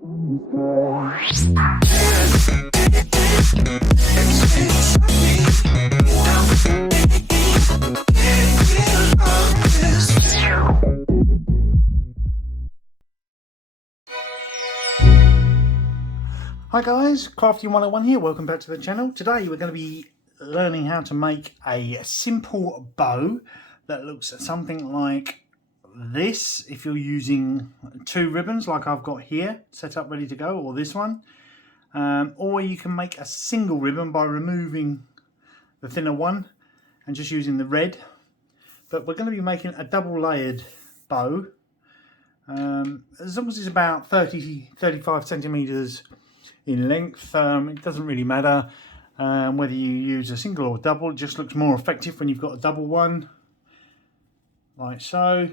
Hi guys, Crafty101 here, welcome back to the channel. Today we're going to be learning how to make a simple bow that looks something like this if you're using two ribbons like I've got here set up ready to go, or this one. Or you can make a single ribbon by removing the thinner one and just using the red. But we're going to be making a double layered bow. As long as it's about 30-35 centimeters in length, it doesn't really matter whether you use a single or double. It just looks more effective when you've got a double one, like so.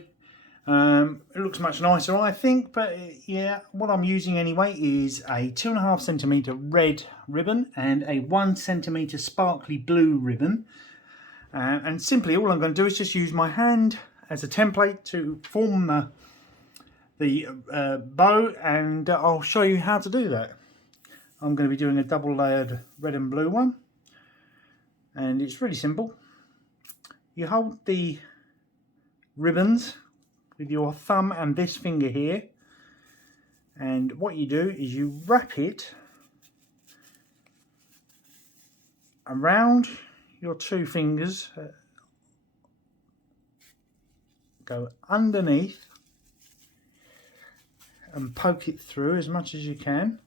It looks much nicer, I think, but yeah, what I'm using anyway is a 2.5 centimeter red ribbon and a 1 centimeter sparkly blue ribbon. And simply all I'm going to do is just use my hand as a template to form the bow, and I'll show you how to do that. I'm going to be doing a double layered red and blue one, and it's really simple. You hold the ribbons with your thumb and this finger here, and what you do is you wrap it around your two fingers, go underneath and poke it through as much as you can,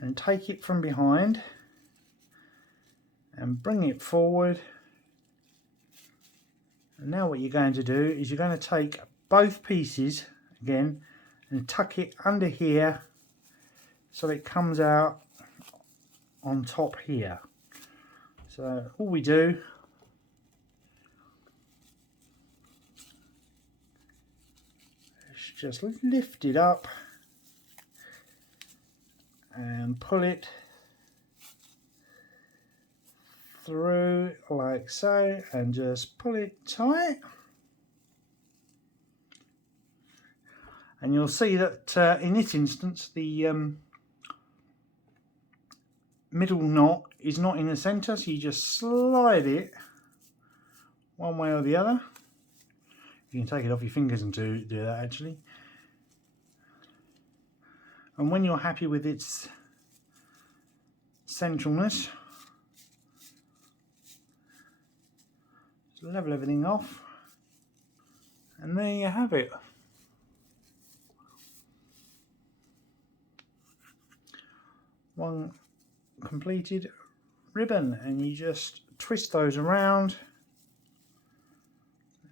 and take it from behind and bring it forward. And now what you're going to do is you're going to take both pieces again and tuck it under here so it comes out on top here. So all we do is just lift it up and pull it through like so, and just pull it tight, and you'll see that in this instance the middle knot is not in the center, so you just slide it one way or the other. You can take it off your fingers and do that actually. And when you're happy with its centralness, just level everything off, and there you have it. One completed ribbon, and you just twist those around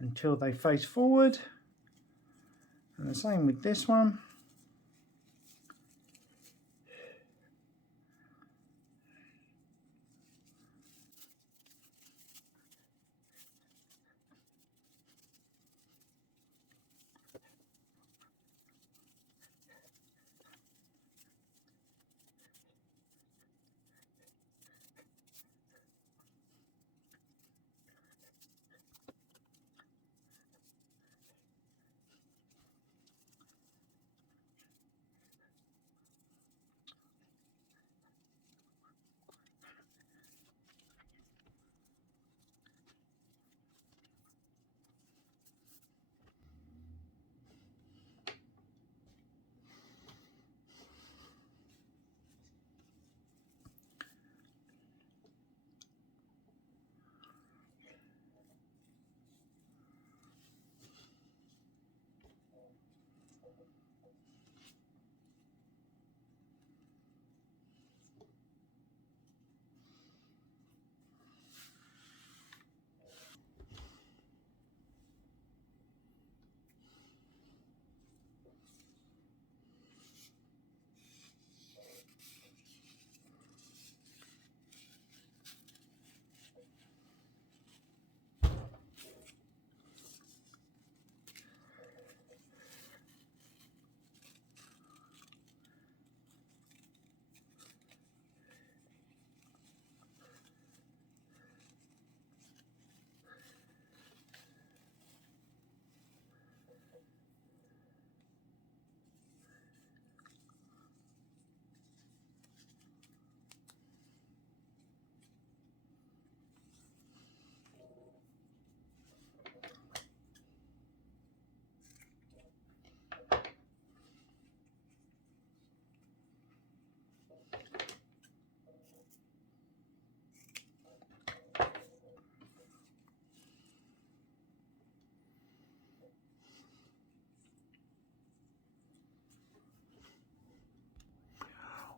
until they face forward, and the same with this one.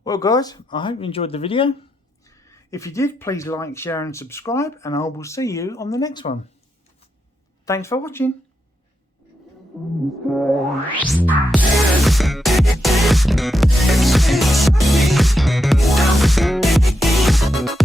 Well guys, I hope you enjoyed the video. If you did, please like, share and subscribe, and I will see you on the next one. Thanks for watching. It's